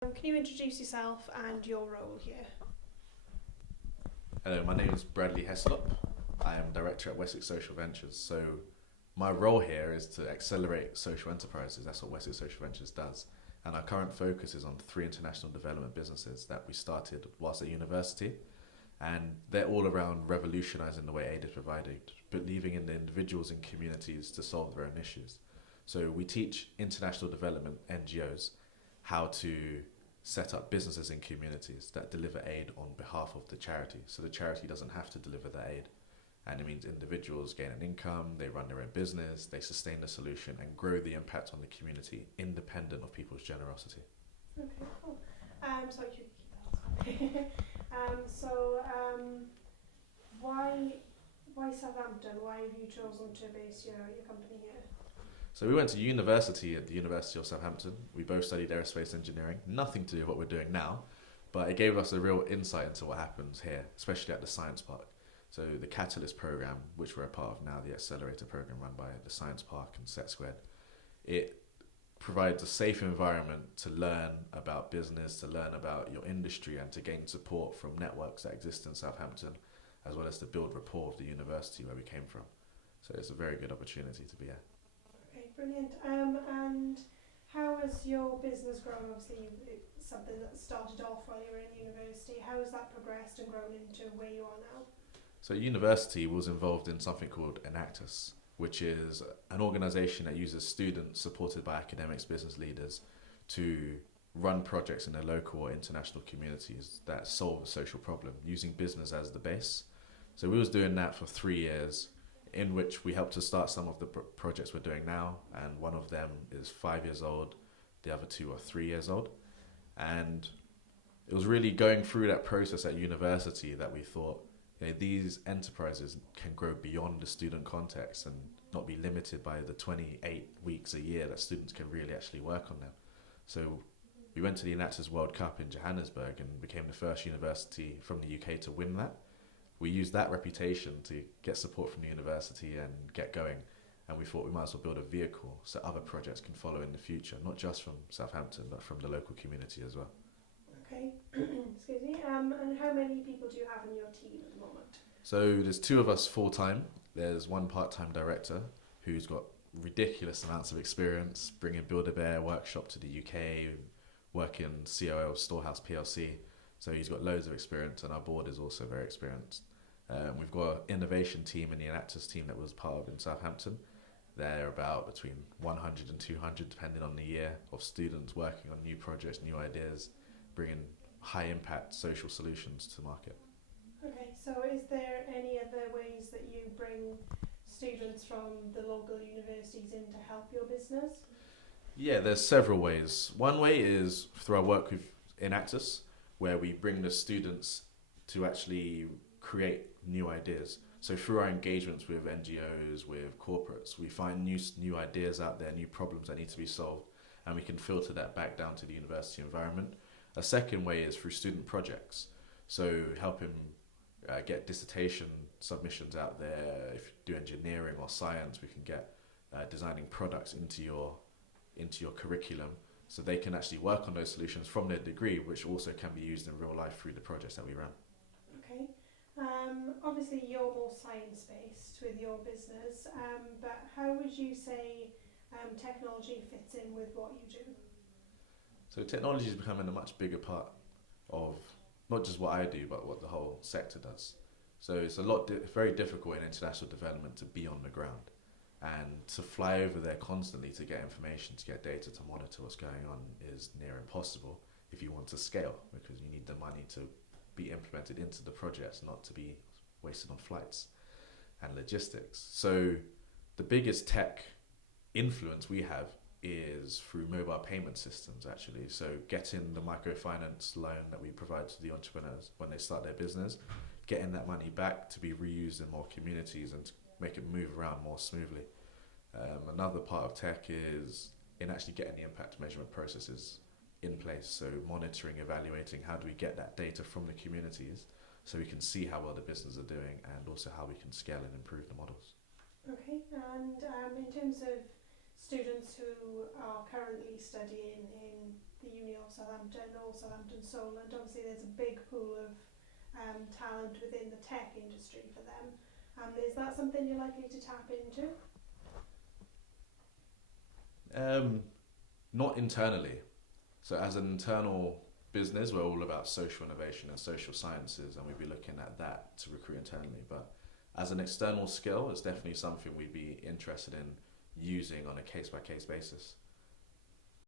Can you introduce yourself and your role here? Hello, my name is Bradley Heslop. I am Director at Wessex Social Ventures. So my role here is to accelerate social enterprises. That's what Wessex Social Ventures does. And our current focus is on 3 international development businesses that we started whilst at university. And they're all around revolutionising the way aid is provided, believing in the individuals and communities to solve their own issues. So we teach international development NGOs how to set up businesses in communities that deliver aid on behalf of the charity. So the charity doesn't have to deliver the aid. And it means individuals gain an income, they run their own business, they sustain the solution and grow the impact on the community independent of people's generosity. Okay, cool. So you keep that. Why Southampton? Why have you chosen to base your company here? So we went to university at the University of Southampton. We both studied aerospace engineering, nothing to do with what we're doing now, but it gave us a real insight into what happens here, especially at the science park. So the Catalyst program, which we're a part of now, the accelerator program run by the Science Park and Set Squared, it provides a safe environment to learn about business, to learn about your industry and to gain support from networks that exist in Southampton, as well as to build rapport with the university where we came from. So it's a very good opportunity to be here. Okay, brilliant. And how has your business grown? Obviously, it's something that started off while you were in university. How has that progressed and grown into where you are now? So university was involved in something called Enactus, which is an organisation that uses students supported by academics, business leaders to run projects in their local or international communities that solve a social problem using business as the base. So we was doing that for 3 years, in which we helped to start some of the projects we're doing now, and one of them is 5 years old, the other 2 are 3 years old. And it was really going through that process at university that we thought, these enterprises can grow beyond the student context and not be limited by the 28 weeks a year that students can really actually work on them. So we went to the Enactus World Cup in Johannesburg and became the first university from the UK to win that. We used that reputation to get support from the university and get going. And we thought we might as well build a vehicle so other projects can follow in the future, not just from Southampton, but from the local community as well. Okay, excuse me. And how many people do you have in your team at the moment? So there's 2 of us full-time. There's 1 part-time director who's got ridiculous amounts of experience bringing Build-A-Bear workshop to the UK, working COO of Storehouse PLC. So he's got loads of experience, and our board is also very experienced. We've got an innovation team and the Enactus team that was part of in Southampton. They're about between 100 and 200, depending on the year, of students working on new projects, new ideas, bringing high-impact social solutions to market. Okay, so is there any other ways that you bring students from the local universities in to help your business? Yeah, there's several ways. One way is through our work with Enactus, where we bring the students to actually create new ideas. So through our engagements with NGOs, with corporates, we find new ideas out there, new problems that need to be solved, and we can filter that back down to the university environment. A second way is through student projects. So helping get dissertation submissions out there. If you do engineering or science, we can get designing products into your curriculum, so they can actually work on those solutions from their degree, which also can be used in real life through the projects that we run. Okay. Obviously, you're more science-based with your business, but how would you say technology fits in with what you do? So technology is becoming a much bigger part of not just what I do, but what the whole sector does. So it's very difficult in international development to be on the ground and to fly over there constantly to get information, to get data, to monitor what's going on is near impossible if you want to scale, because you need the money to be implemented into the projects, not to be wasted on flights and logistics. So the biggest tech influence we have is through mobile payment systems, actually. So getting the microfinance loan that we provide to the entrepreneurs when they start their business, getting that money back to be reused in more communities and to make it move around more smoothly. Another part of tech is in actually getting the impact measurement processes in place. So monitoring, evaluating, how do we get that data from the communities so we can see how well the businesses are doing and also how we can scale and improve the models. Okay, and in terms of students who are currently studying in the Uni of Southampton or Southampton Solent, obviously there's a big pool of talent within the tech industry for them. Is that something you're likely to tap into? Not internally. So as an internal business, we're all about social innovation and social sciences, and we'd be looking at that to recruit internally. But as an external skill, it's definitely something we'd be interested in using on a case-by-case basis.